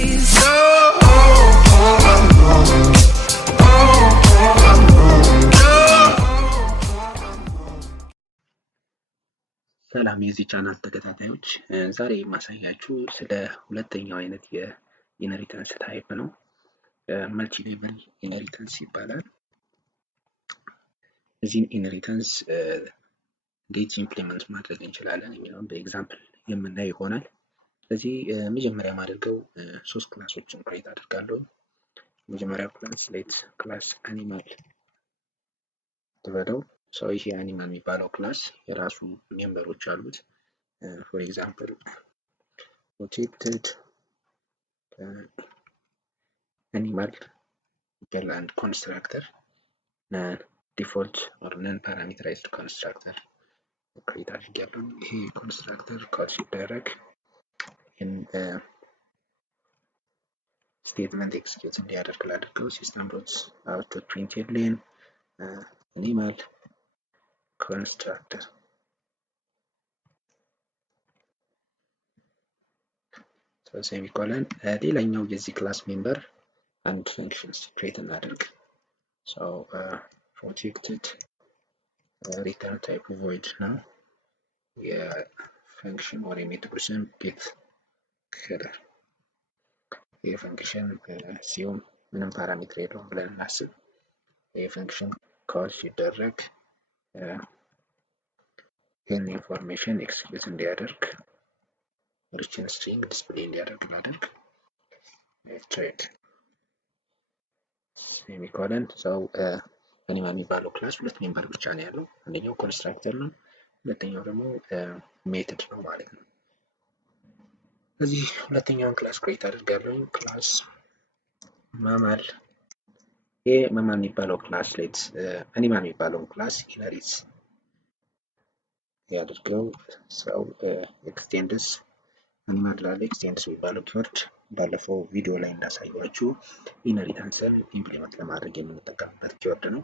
days. ሰላም የዚህ ቻናል ተከታታዮች ዛሬ የማሳያችሁ ስለ ሁለተኛው አይነት የኢንሄሪታንስ ታይፕ ነው። መልቲ ሌቨል ኢንሄሪታንስ ይባላል። እዚህን ኢንሄሪታንስ እንዴት ኢምፕሊመንት ማድረግ እንችላለን የሚለውን በኤግዛምፕል የምናይ ይሆናል። ስለዚህ መጀመሪያ ማድረገው ሶስት ክላሶችን ክሬት አድርጋለሁ። መጀመሪያው ክላስ ሌት ክላስ አኒማል ተበለው ይሄ አኒማል የሚባለው ክላስ የራሱ ሜምበሮች አሉት። ፎር ኤግዛምፕል protected animal equal and constructor default or non parameterized constructor create አድርጋለሁ። ይሄ constructor ኮል ሲደረግ statement execute እንዲያደርግ ላድርገው system dot out to println animal constructor semicolon ሌላኛው የዚህ ክላስ ሜምበር አንድ ፈንክሽን ክሬት እናደርግ። protected return type void ነው የፈንክሽን or የሜትድ ስም get header። ይሄ ፈንክሽን ሲሆን ምንም ፓራሜትር የለውም ብለን እናስብ። ይሄ ፈንክሽን ኮል ሲደረግ ይህን ኢንፎርሜሽን ኤክስኪዩት እንዲያደርግ ሪችን ስትሪንግ ዲስፕሌይ እንዲያደርግ ላደርግ ቼክ ሴሚኮለን አኒማል የሚባለው ክላስ ሁለት ሜምበር ብቻ ነው ያለው። አንደኛው ኮንስትራክተር ነው፣ ሁለተኛው ደግሞ ሜትድ ነው ማለት ነው። ስለዚህ ሁለተኛውን ክላስ ክሬት አድርጋለሁ። ክላስ ማማል። ይሄ ማማል የሚባለው ክላስ ሌት አኒማል የሚባለው ክላስ ኢንሄሪት ያድርገው። ኤክስቴንድስ አኒማል ላለ ኤክስቴንድስ የሚባለው ኪወርድ ባለፈው ቪዲዮ ላይ እንዳሳየኋችሁ ኢንሄሪታንስን ኢምፕሊመንት ለማድረግ የምንጠቀምበት ኪወርድ ነው።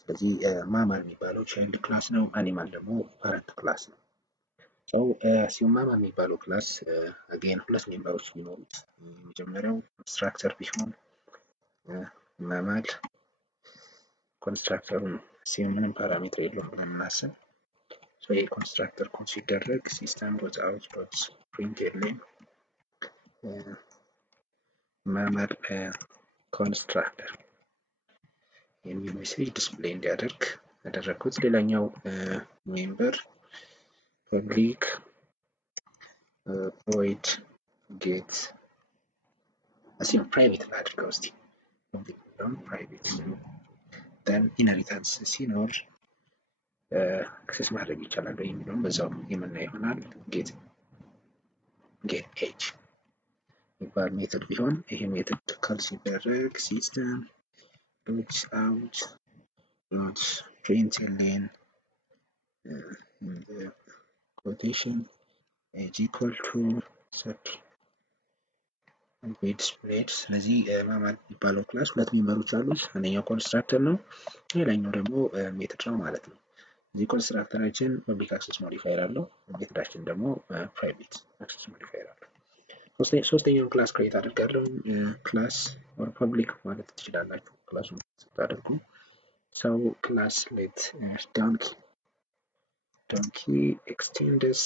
ስለዚህ ማማል የሚባለው ቻይልድ ክላስ ነው፣ አኒማል ደግሞ ፓረንት ክላስ ነው። ማማል የሚባለው ክላስ አገን ሁለት ሜምበሮች ቢኖሩት የመጀመሪያው ኮንስትራክተር ቢሆን ማማል ኮንስትራክተሩን ምንም ፓራሜትር የለውም ብለን እናስብ። ይሄ ኮንስትራክተር ኮል ሲደረግ system dot out dot println ማማል ኮንስትራክተር የሚል ሜሴጅ ዲስፕሌይ እንዲያደርግ ያደረኩት። ሌላኛው ሜምበር public void get private ላድርገው እስቲ public ነው private then inheritance ሲኖር አክሰስ ማድረግ ይቻላል የሚለውን በዛው የምናይ ይሆናል። get age የሚባል ሜተድ ቢሆን ይሄ ሜተድ ኮል ሲደረግ system dot out dot println quotation age equal to 30 displayed። ስለዚህ ማማል የሚባለው ክላስ ሁለት ሜምበሮች አሉት። አንደኛው ኮንስትራክተር ነው፣ ሌላኛው ደግሞ ሜተድ ነው ማለት ነው። እዚህ ኮንስትራክተራችን ፐብሊክ አክሰስ ሞዲፋየር አለው፣ ሜተዳችን ደግሞ ፕራይቬት አክሰስ ሞዲፋየር አለው። ሶስተኛውን ክላስ ክሬት አድርጋለሁ። ክላስ ኦር ፐብሊክ ማለት ትችላላችሁ ክላሱን ስታደርጉ። ክላስ ሌት donkey extends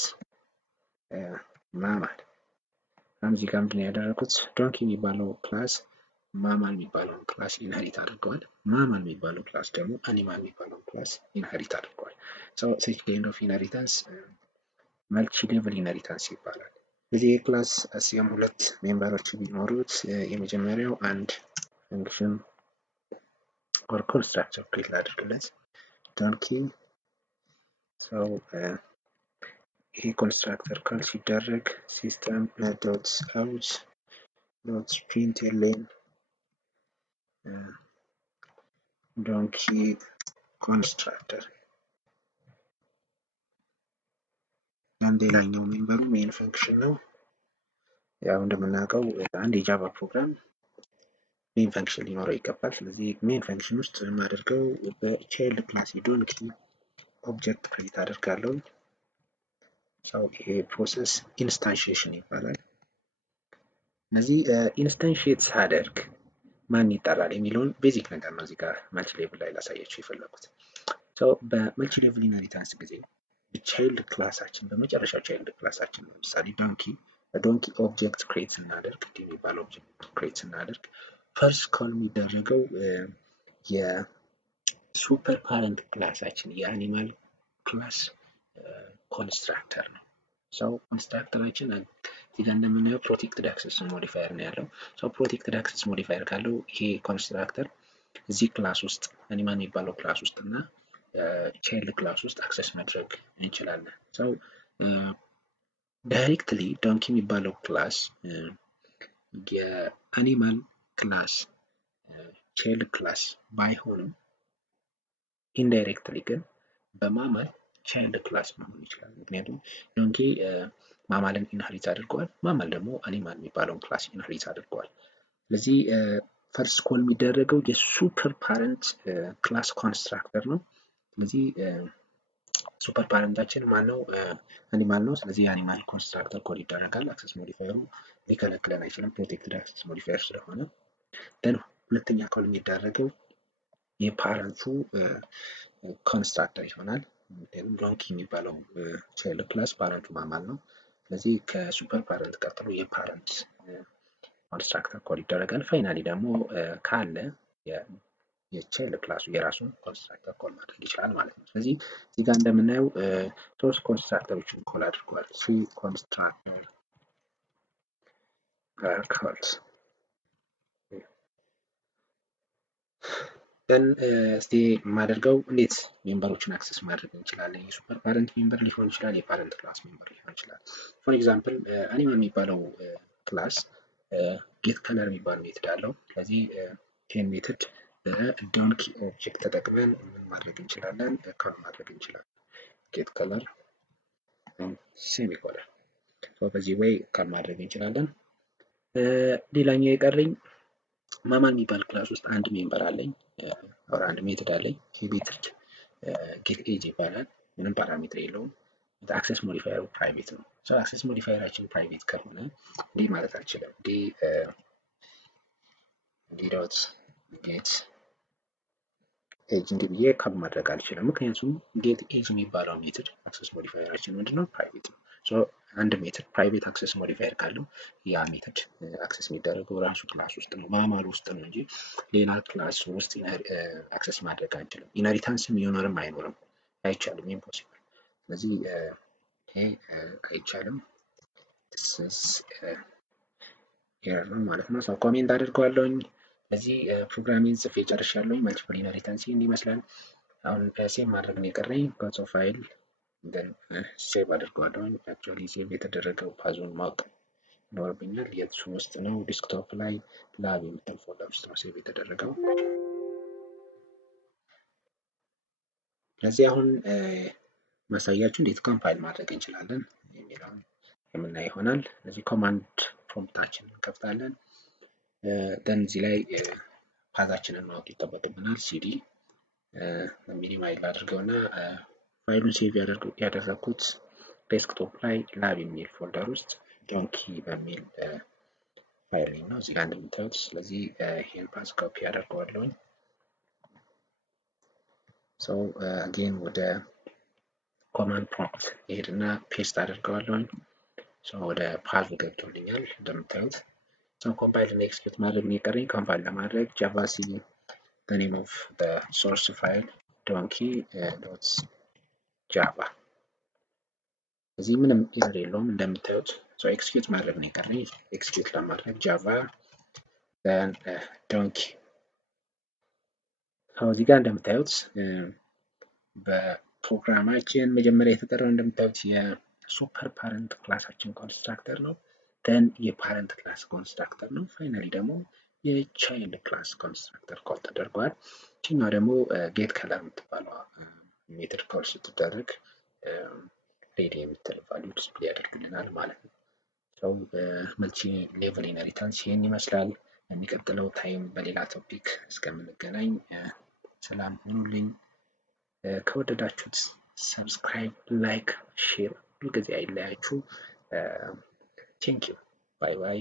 ማማል። እዚህ ጋር ምንድን ያደረኩት ዶንኪ የሚባለው ክላስ ማማል የሚባለውን ክላስ ኢንሄሪት አድርገዋል። ማማል የሚባለው ክላስ ደግሞ አኒማል የሚባለውን ክላስ ኢንሄሪት አድርገዋል። such kind of inheritance multi-level inheritance ይባላል። እዚህ ክላስ አሲያም ሁለት ሜምበሮች ቢኖሩት የመጀመሪያው አንድ ፈንክሽን or constructor ክሬት ላድርግለት donkey። ይሄ ኮንስትራክተር ኮል ሲደረግ system dot out dot println donkey constructor አንድ ሌላኛው ሜምበሩ ሜን ፈንክሽን ነው። ያው እንደምናውቀው አንድ የጃቫ ፕሮግራም ሜን ፈንክሽን ሊኖረው ይገባል። ስለዚህ ሜን ፈንክሽን ውስጥ የማደርገው በቻይልድ ክላስ ዶንኪ ኦብጀክት ክሬት አደርጋለሁ። ይሄ ፕሮሰስ ኢንስታንሺዬሽን ይባላል። እነዚህ ኢንስታንሺየት ሳደርግ ማን ይጠራል የሚለውን ቤዚክ ነገር ነው እዚህ ጋር መልቲ ሌቭል ላይ ላሳያችሁ የፈለኩት። በመልቲ ሌቭል ኢንሄሪታንስ ጊዜ ቻይልድ ክላሳችን በመጨረሻው ቻይልድ ክላሳችን ለምሳሌ ዶንኪ ኦብጀክት ክሬት ስናደርግ የሚባል ኦብጀክት ክሬት ስናደርግ ፈርስት ኮል የሚደረገው የሱፐር ፓረንት ክላሳችን የአኒማል ክላስ ኮንስትራክተር ነው። ኮንስትራክተራችን እዚህ ጋር እንደምናየው ፕሮቴክትድ አክሰስ ሞዲፋየር ነው ያለው። ፕሮቴክትድ አክሰስ ሞዲፋየር ካለው ይሄ ኮንስትራክተር እዚህ ክላስ ውስጥ አኒማል የሚባለው ክላስ ውስጥ እና ቻይልድ ክላስ ውስጥ አክሰስ ማድረግ እንችላለን። ዳይሬክትሊ ዶንኪ የሚባለው ክላስ የአኒማል ክላስ ቻይልድ ክላስ ባይሆንም ኢንዳይሬክትሊ ግን በማማል ቻይልድ ክላስ መሆን ይችላል። ምክንያቱም ዶንኪ ማማልን ኢንሄሪት አድርገዋል፣ ማማል ደግሞ አኒማል የሚባለውን ክላስ ኢንሄሪት አድርገዋል። ስለዚህ ፈርስት ኮል የሚደረገው የሱፐር ፓረንት ክላስ ኮንስትራክተር ነው። ስለዚህ ሱፐር ፓረንታችን ማነው? አኒማል ነው። ስለዚህ የአኒማል ኮንስትራክተር ኮል ይደረጋል። አክሰስ ሞዲፋየሩ ሊከለክለን አይችልም፣ ፕሮቴክትድ አክሰስ ሞዲፋየር ስለሆነ። ደን ሁለተኛ ኮል የሚደረገው የፓረንቱ ኮንስትራክተር ይሆናል። ዶንኪ የሚባለው ቻይልድ ክላስ ፓረንቱ ማማል ነው። ስለዚህ ከሱፐር ፓረንት ቀጥሎ የፓረንት ኮንስትራክተር ኮል ይደረጋል። ፋይናሊ ደግሞ ካለ የቻይልድ ክላሱ የራሱን ኮንስትራክተር ኮል ማድረግ ይችላል ማለት ነው። ስለዚህ እዚህ ጋር እንደምናየው ሶስት ኮንስትራክተሮችን ኮል አድርገዋል። ትሪ ኮንስትራክተር ኮልስ ደን እስቲ የማደርገው እንዴት ሜምበሮችን አክሰስ ማድረግ እንችላለን? የሱፐር ፓረንት ሜምበር ሊሆን ይችላል፣ የፓረንት ክላስ ሜምበር ሊሆን ይችላል። ፎር ኤግዛምፕል አኒማል የሚባለው ክላስ ጌት ከለር የሚባል ሜትድ አለው። ስለዚህ ይህን ሜትድ በዶንኪ ኦብጀክት ተጠቅመን ምን ማድረግ እንችላለን? ካል ማድረግ እንችላለን። ጌት ከለር ሴሚኮለን በዚህ ወይ ካል ማድረግ እንችላለን። ሌላኛው የቀረኝ ማማል የሚባል ክላስ ውስጥ አንድ ሜምበር አለኝ፣ አንድ ሜትድ አለኝ። ይህ ሜትድ ጌት ኤጅ ይባላል። ምንም ፓራሜትር የለውም። አክሰስ ሞዲፋየሩ ፕራይቬት ነው። አክሰስ ሞዲፋየራችን ፕራይቬት ከሆነ እንዲህ ማለት አልችልም። ዶት ጌት ኤጅ እንዲህ ብዬ ካብ ማድረግ አልችልም። ምክንያቱም ጌት ኤጅ የሚባለው ሜትድ አክሰስ ሞዲፋየራችን ምንድነው? ፕራይቬት ነው። አንድ ሜትድ ፕራይቬት አክሰስ ሞዲፋየር ካለው ያ ሜትድ አክሰስ የሚደረገው ራሱ ክላስ ውስጥ ነው፣ ማማል ውስጥ ነው እንጂ ሌላ ክላስ ውስጥ አክሰስ ማድረግ አንችልም። ኢንሄሪታንስም ይኖርም አይኖርም አይቻልም፣ ኢምፖሲብል። ስለዚህ ይሄ አይቻልም፣ ኤረር ነው ማለት ነው። ኮሜንት አድርገዋለሁኝ። ለዚህ ፕሮግራሚንግ ጽፌ ጨርሻለሁኝ። መልቲፕል ኢንሄሪታንስ ይመስላል። አሁን ሴቭ ማድረግ ነው የቀረኝ። ጎቶ ፋይል ሴቭ አድርገዋለሁኝ። አክቹዋሊ ሴቭ የተደረገው ፓዙን ማወቅ ይኖርብኛል። የቱ ውስጥ ነው? ዲስክቶፕ ላይ ላብ የምትል ፎልደር ውስጥ ነው ሴቭ የተደረገው። ስለዚህ አሁን ማሳያችሁ እንዴት ኮምፓይል ማድረግ እንችላለን የሚለውን የምናይ ይሆናል። ስለዚህ ኮማንድ ፕሮምፕታችንን እንከፍታለን። ደን እዚህ ላይ ፓዛችንን ማወቅ ይጠበቅብናል። ሲዲ ሚኒማይዝ አድርገውና ፋይሉን ሴቭ ያደረኩት ዴስክቶፕ ላይ ላብ የሚል ፎልደር ውስጥ ዶንኪ በሚል ፋይል ነው እዚህ ጋር እንደምታዩት። ስለዚህ ይሄን ፓዝ ኮፒ አደርገዋለሁኝ። አጌን ወደ ኮማንድ ፕሮምፕት ይሄድና ፔስት አደርገዋለሁኝ። ወደ ፓዝ ገብቶልኛል እንደምታዩት። ኮምፓይል እና ኤክስኪዩት ማድረግ ነው የቀረኝ። ኮምፓይል ለማድረግ ጃቫ ሲ the name of the source file donkey.java እዚህ ምንም ኤረር የለውም እንደምታዩት። ኤክስኪዩት ማድረግ ነው የቀረኝ። ኤክስኪዩት ለማድረግ ጃቫ then donkey እዚህ ጋር እንደምታዩት በፕሮግራማችን መጀመሪያ የተጠራው እንደምታዩት የሱፐር ፓረንት ክላሳችን ኮንስትራክተር ነው። then የፓረንት ክላስ ኮንስትራክተር ነው። ፋይናሊ ደግሞ የቻይልድ ክላስ ኮንስትራክተር ኮል ተደርጓል። ይህኛው ደግሞ ጌት ከለር የምትባለው ሜትድ ኮል ስትደረግ ሬዲ የምትል ቫልዩ ዲስፕሌይ ያደርግልናል ማለት ነው። መልቲ ሌቭል ኢንሄሪታንስ ይህን ይመስላል። የሚቀጥለው ታይም በሌላ ቶፒክ እስከምንገናኝ ሰላም ሁኑልኝ። ከወደዳችሁት ሰብስክራይብ፣ ላይክ፣ ሼር ሁልጊዜ አይለያችሁ። ቴንኪው ባይ ባይ።